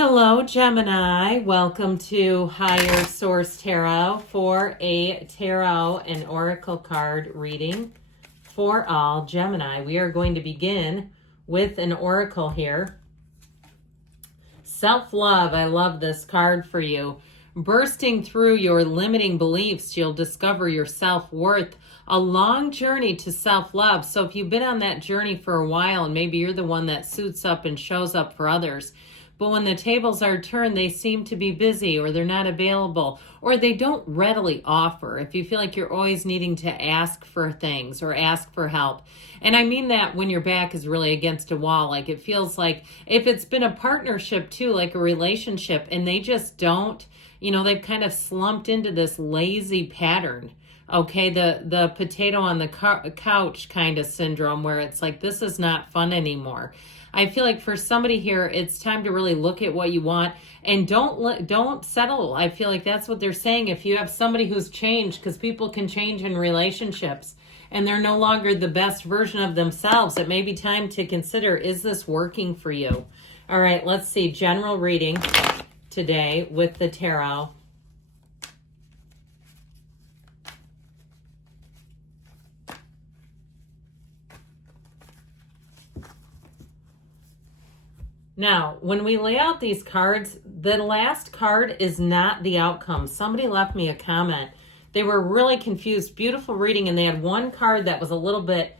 Hello, Gemini. Welcome to Higher Source Tarot for a tarot and oracle card reading for all Gemini. We are going to begin with an oracle here. Self-love. I love this card for you. Bursting through your limiting beliefs, you'll discover your self-worth. A long journey to self-love. So if you've been on that journey for a while and maybe you're the one that suits up and shows up for others, but when the tables are turned, they seem to be busy or they're not available or they don't readily offer. If you feel like you're always needing to ask for things or ask for help. And I mean that when your back is really against a wall. Like it feels like if it's been a partnership too, like a relationship, and they just don't, they've kind of slumped into this lazy pattern. Okay, the potato on the couch kind of syndrome where it's like, this is not fun anymore. I feel like for somebody here, it's time to really look at what you want and don't settle. I feel like that's what they're saying. If you have somebody who's changed, because people can change in relationships and they're no longer the best version of themselves, it may be time to consider, is this working for you? All right, let's see. General reading today with the tarot. Now, when we lay out these cards, the last card is not the outcome. Somebody left me a comment. They were really confused. Beautiful reading, and they had one card that was a little bit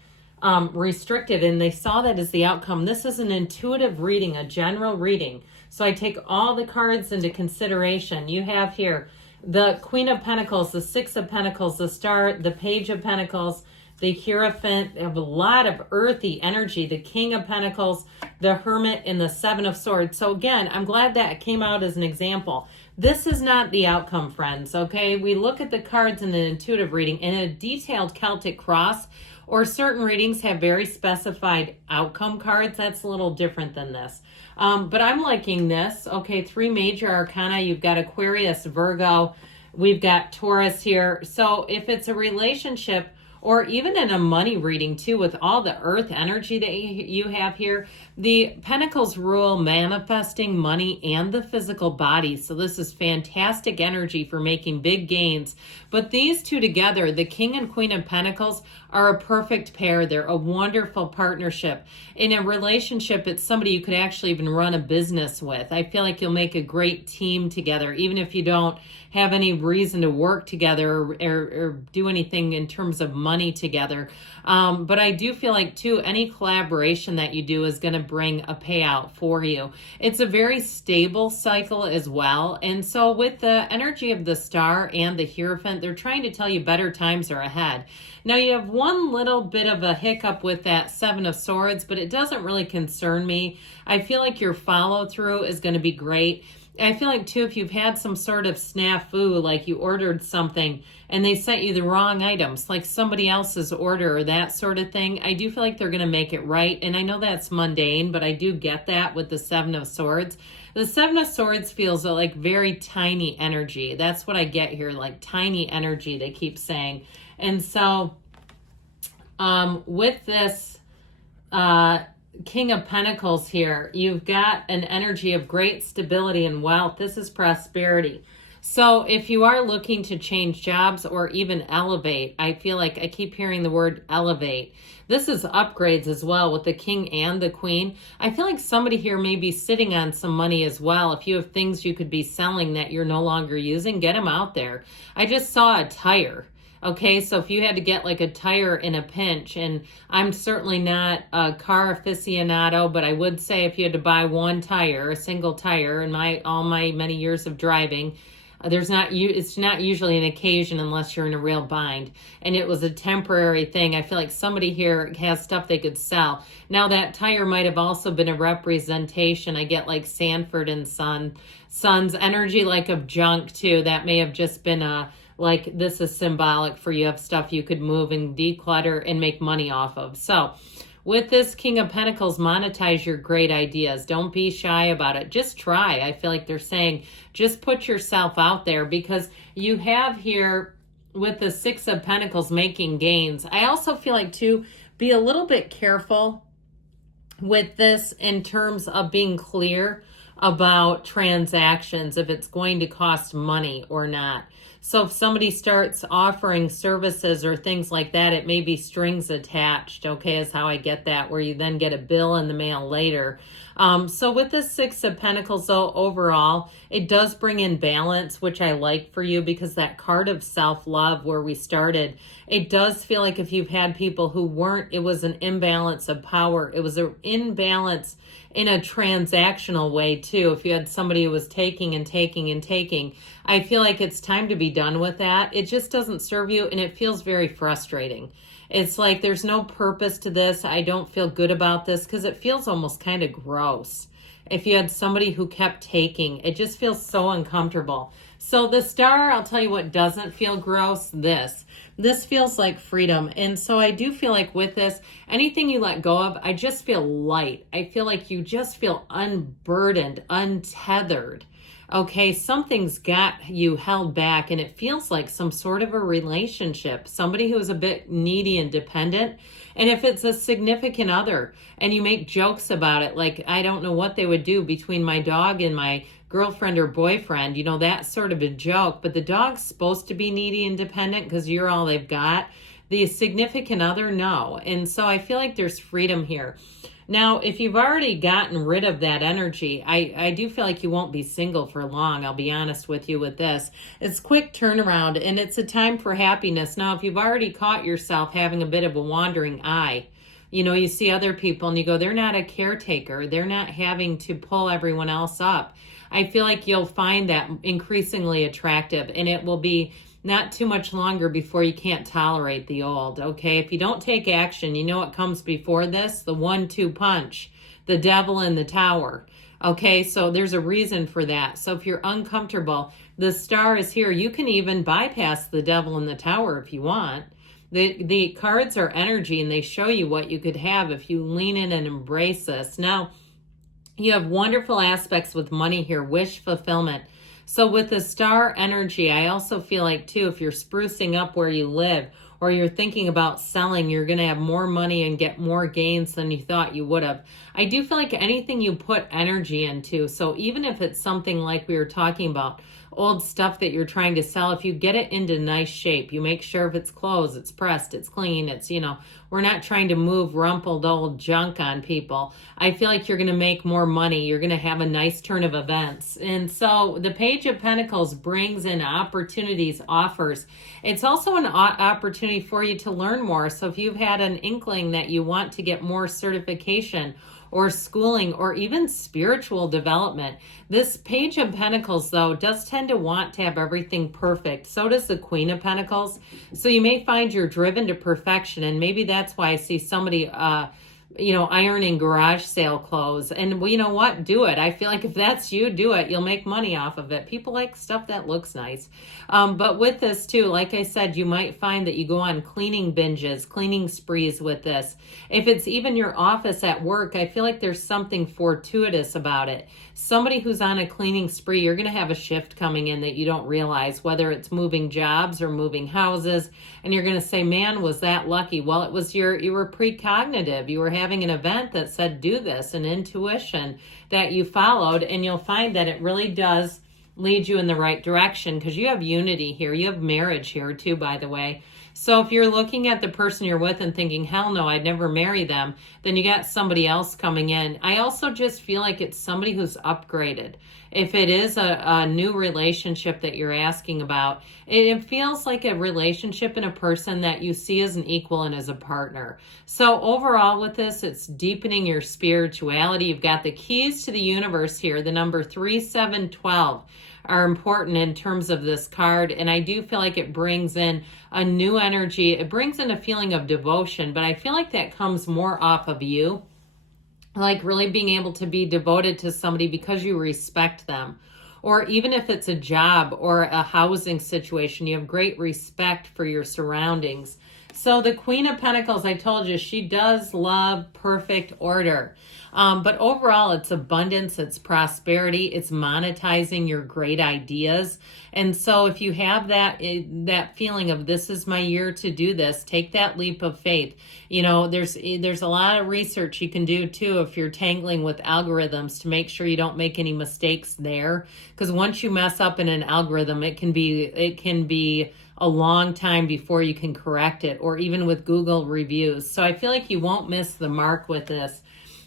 restricted, and they saw that as the outcome. This is an intuitive reading, a general reading. So I take all the cards into consideration. You have here the Queen of Pentacles, the Six of Pentacles, the Star, the Page of Pentacles, the Hierophant. They have a lot of earthy energy. The King of Pentacles, the Hermit, and the Seven of Swords. So again, I'm glad that came out as an example. This is not the outcome, friends, okay? We look at the cards in an intuitive reading. In a detailed Celtic cross, or certain readings have very specified outcome cards. That's a little different than this. But I'm liking this. Okay, 3 major arcana. You've got Aquarius, Virgo. We've got Taurus here. So if it's a relationship, or even in a money reading too, with all the earth energy that you have here, the Pentacles rule manifesting money and the physical body. So this is fantastic energy for making big gains. But these two together, the King and Queen of Pentacles, are a perfect pair. They're a wonderful partnership. In a relationship, it's somebody you could actually even run a business with. I feel like you'll make a great team together, even if you don't have any reason to work together or do anything in terms of money together. But I do feel like, too, any collaboration that you do is going to bring a payout for you. It's a very stable cycle as well. And so with the energy of the Star and the Hierophant, they're trying to tell you better times are ahead. Now, you have one little bit of a hiccup with that Seven of Swords, but it doesn't really concern me. I feel like your follow-through is going to be great. I feel like, too, if you've had some sort of snafu, like you ordered something and they sent you the wrong items, like somebody else's order or that sort of thing, I do feel like they're going to make it right. And I know that's mundane, but I do get that with the Seven of Swords. The Seven of Swords feels like very tiny energy. That's what I get here, like tiny energy, they keep saying. And so with this King of Pentacles here, you've got an energy of great stability and wealth. This is prosperity. So if you are looking to change jobs or even elevate, I feel like I keep hearing the word elevate. This is upgrades as well with the King and the Queen. I feel like somebody here may be sitting on some money as well. If you have things you could be selling that you're no longer using, get them out there. I just saw a tire. Okay, so if you had to get like a tire in a pinch, and I'm certainly not a car aficionado, but I would say if you had to buy one tire, a single tire, in all my many years of driving, it's not usually an occasion unless you're in a real bind, and it was a temporary thing. I feel like somebody here has stuff they could sell. Now that tire might have also been a representation. I get like Sanford and Son's energy, like of junk too. That may have just been like this is symbolic for you have stuff you could move and declutter and make money off of. So with this King of Pentacles, monetize your great ideas. Don't be shy about it. Just try. I feel like they're saying just put yourself out there, because you have here with the Six of Pentacles making gains. I also feel like, too, be a little bit careful with this in terms of being clear about transactions, if it's going to cost money or not. So if somebody starts offering services or things like that, it may be strings attached, okay, is how I get that, where you then get a bill in the mail later. So with the Six of Pentacles, though, overall, it does bring in balance, which I like for you, because that card of self-love where we started, it does feel like if you've had people who weren't, it was an imbalance of power. It was an imbalance in a transactional way, too. If you had somebody who was taking and taking and taking, I feel like it's time to be done with that. It just doesn't serve you, and it feels very frustrating. It's like there's no purpose to this. I don't feel good about this because it feels almost kind of gross. If you had somebody who kept taking, it just feels so uncomfortable. So the Star, I'll tell you what doesn't feel gross, this. This feels like freedom. And so I do feel like with this, anything you let go of, I just feel light. I feel like you just feel unburdened, untethered. Okay, something's got you held back, and it feels like some sort of a relationship, somebody who's a bit needy and dependent. And if it's a significant other and you make jokes about it, like, I don't know what they would do between my dog and my girlfriend or boyfriend, you know, that sort of a joke, but the dog's supposed to be needy and dependent because you're all they've got. The significant other, no. And so I feel like there's freedom here. Now, if you've already gotten rid of that energy, I do feel like you won't be single for long. I'll be honest with you with this. It's quick turnaround, and it's a time for happiness. Now, if you've already caught yourself having a bit of a wandering eye, you know, you see other people and you go, they're not a caretaker. They're not having to pull everyone else up. I feel like you'll find that increasingly attractive, and it will be not too much longer before you can't tolerate the old, okay? If you don't take action, you know what comes before this? The 1-2 punch, the devil in the tower, okay? So there's a reason for that. So if you're uncomfortable, the Star is here. You can even bypass the devil in the tower if you want. The cards are energy, and they show you what you could have if you lean in and embrace this. Now, you have wonderful aspects with money here, wish fulfillment. So with the Star energy, I also feel like, too, if you're sprucing up where you live or you're thinking about selling, you're going to have more money and get more gains than you thought you would have. I do feel like anything you put energy into, so even if it's something like we were talking about, old stuff that you're trying to sell, if you get it into nice shape, you make sure if it's closed, it's pressed, it's clean, it's, you know, we're not trying to move rumpled old junk on people. I feel like you're going to make more money. You're going to have a nice turn of events. And so the Page of Pentacles brings in opportunities, offers. It's also an opportunity for you to learn more. So if you've had an inkling that you want to get more certification or schooling or even spiritual development. This Page of Pentacles, though, does tend to want to have everything perfect. So does the Queen of Pentacles. So you may find you're driven to perfection, and maybe that's why I see somebody ironing garage sale clothes. And well, you know what? Do it. I feel like if that's you, do it. You'll make money off of it. People like stuff that looks nice. But with this too, like I said, you might find that you go on cleaning binges, cleaning sprees with this. If it's even your office at work, I feel like there's something fortuitous about it. Somebody who's on a cleaning spree, you're going to have a shift coming in that you don't realize, whether it's moving jobs or moving houses. And you're going to say, man, was that lucky? Well, it was you were precognitive. You were having an event that said, do this, an intuition that you followed. And you'll find that it really does lead you in the right direction because you have unity here. You have marriage here too, by the way. So if you're looking at the person you're with and thinking, hell no, I'd never marry them, then you got somebody else coming in. I also just feel like it's somebody who's upgraded. If it is a new relationship that you're asking about, it feels like a relationship and a person that you see as an equal and as a partner. So overall with this, it's deepening your spirituality. You've got the keys to the universe here. The number 3, 7, 12 are important in terms of this card. And I do feel like it brings in a new energy. It brings in a feeling of devotion, but I feel like that comes more off of you. Like really being able to be devoted to somebody because you respect them. Or even if it's a job or a housing situation, you have great respect for your surroundings. So the Queen of Pentacles, I told you, she does love perfect order. But overall, it's abundance, it's prosperity, it's monetizing your great ideas. And so if you have that feeling of this is my year to do this, take that leap of faith. You know, there's a lot of research you can do too if you're tangling with algorithms to make sure you don't make any mistakes there. Because once you mess up in an algorithm, it can be a long time before you can correct it, or even with Google reviews. So I feel like you won't miss the mark with this.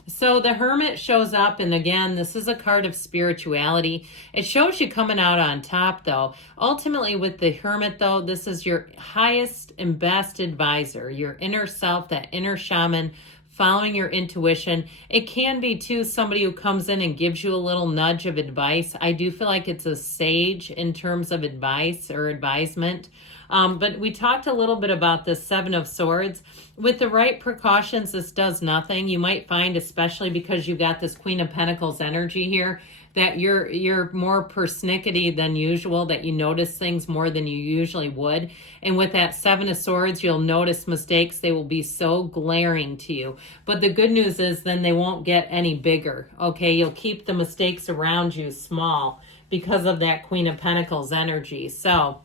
So the Hermit shows up, and again, this is a card of spirituality. It shows you coming out on top, though. Ultimately, with the Hermit, though, this is your highest and best advisor, your inner self, that inner shaman, following your intuition. It can be, too, somebody who comes in and gives you a little nudge of advice. I do feel like it's a sage in terms of advice or advisement. But we talked a little bit about the Seven of Swords. With the right precautions, this does nothing. You might find, especially because you got this Queen of Pentacles energy here, that you're more persnickety than usual, that you notice things more than you usually would. And with that Seven of Swords, you'll notice mistakes. They will be so glaring to you. But the good news is then they won't get any bigger, okay? You'll keep the mistakes around you small because of that Queen of Pentacles energy. So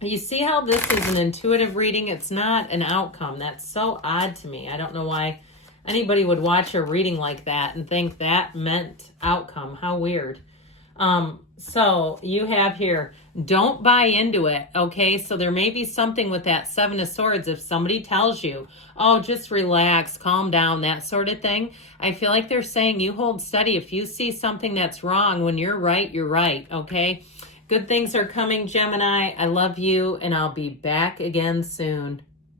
you see how this is an intuitive reading? It's not an outcome. That's so odd to me. I don't know why anybody would watch a reading like that and think that meant outcome. How weird. So you have here, don't buy into it, okay? So there may be something with that Seven of Swords. If somebody tells you, oh, just relax, calm down, that sort of thing, I feel like they're saying you hold steady. If you see something that's wrong, when you're right, okay? Good things are coming, Gemini. I love you, and I'll be back again soon.